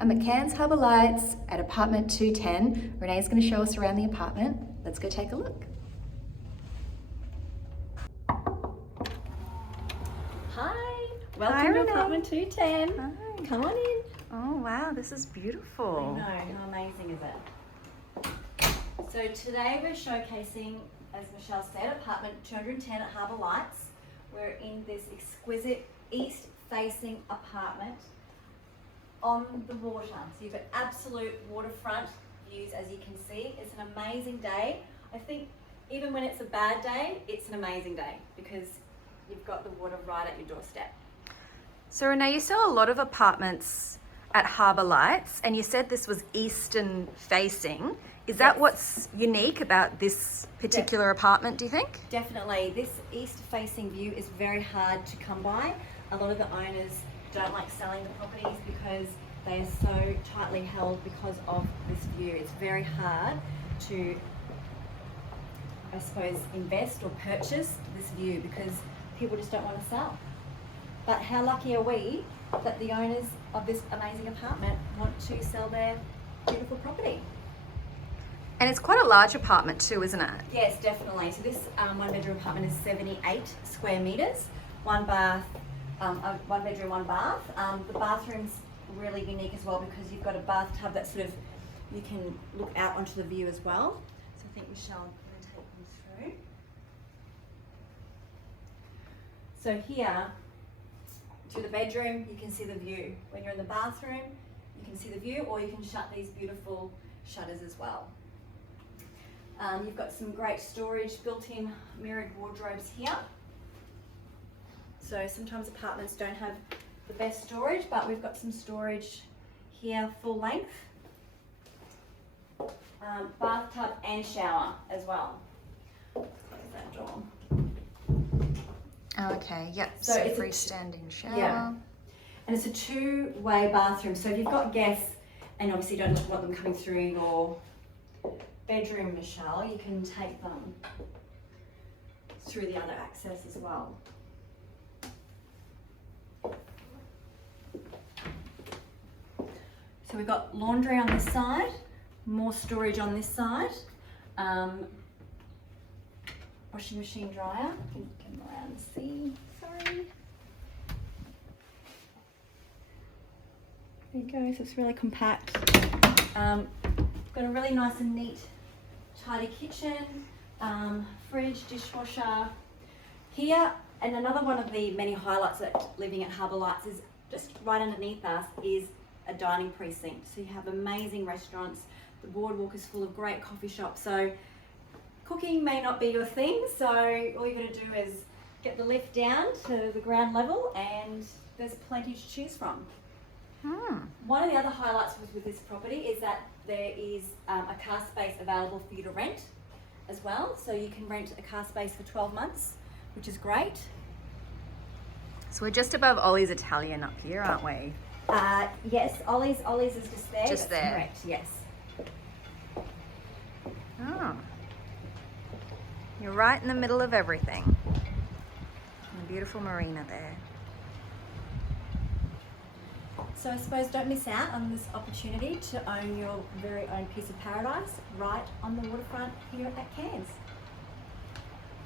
I'm at Cairns Harbour Lights at apartment 210. Renee's going to show us around the apartment. Let's go take a look. Hi, welcome Hi, to Renee. apartment 210. Hi. Come on in. Oh wow, this is beautiful. I know, how amazing is it? So today we're showcasing, as Michelle said, apartment 210 at Harbour Lights. We're in this exquisite east-facing apartment on the water. So you've got absolute waterfront views, as you can see. It's an amazing day. I think even when it's a bad day, it's an amazing day because you've got the water right at your doorstep. So Renee, you sell a lot of apartments at Harbour Lights, and you said this was eastern facing. Is that Yes. what's unique about this particular apartment, do you think? Definitely. This east-facing view is very hard to come by. A lot of the owners don't like selling the properties because they are so tightly held because of this view. It's very hard to, I suppose, invest or purchase this view because people just don't want to sell. But how lucky are we that the owners of this amazing apartment want to sell their beautiful property? And it's quite a large apartment too, isn't it? Yes, definitely. So this one bedroom apartment is 78 square metres, one bath, one bedroom, one bath. The bathroom's really unique as well because you've got a bathtub that sort of, you can look out onto the view as well. So I think Michelle can take you through. So here, to the bedroom, you can see the view. When you're in the bathroom, you can see the view, or you can shut these beautiful shutters as well. You've got some great storage, built-in mirrored wardrobes here. So sometimes apartments don't have the best storage, but we've got some storage here, full length. Bathtub and shower as well. Close that door. Oh, okay, yep. So So it's a freestanding shower. Yeah. And it's a two-way bathroom. So if you've got guests and obviously you don't want them coming through your bedroom, Michelle, you can take them through the other access as well. So we've got laundry on this side, more storage on this side, washing machine, dryer. You can come around and see. Sorry. There you go. So it's really compact. Got a really nice and neat, tidy kitchen, fridge, dishwasher here. And another one of the many highlights that living at Harbour Lights is just right underneath us is a dining precinct. So you have amazing restaurants. The boardwalk is full of great coffee shops. So cooking may not be your thing. So all you're going to do is get the lift down to the ground level and there's plenty to choose from. One of the other highlights with this property is that there is a car space available for you to rent as well. So you can rent a car space for 12 months, which is great. So we're just above Ollie's Italian up here, aren't we? Yes, Ollie's is just there. Just That's there. Correct, yes. Oh. You're right in the middle of everything. And a beautiful marina there. So I suppose don't miss out on this opportunity to own your very own piece of paradise right on the waterfront here at Cairns.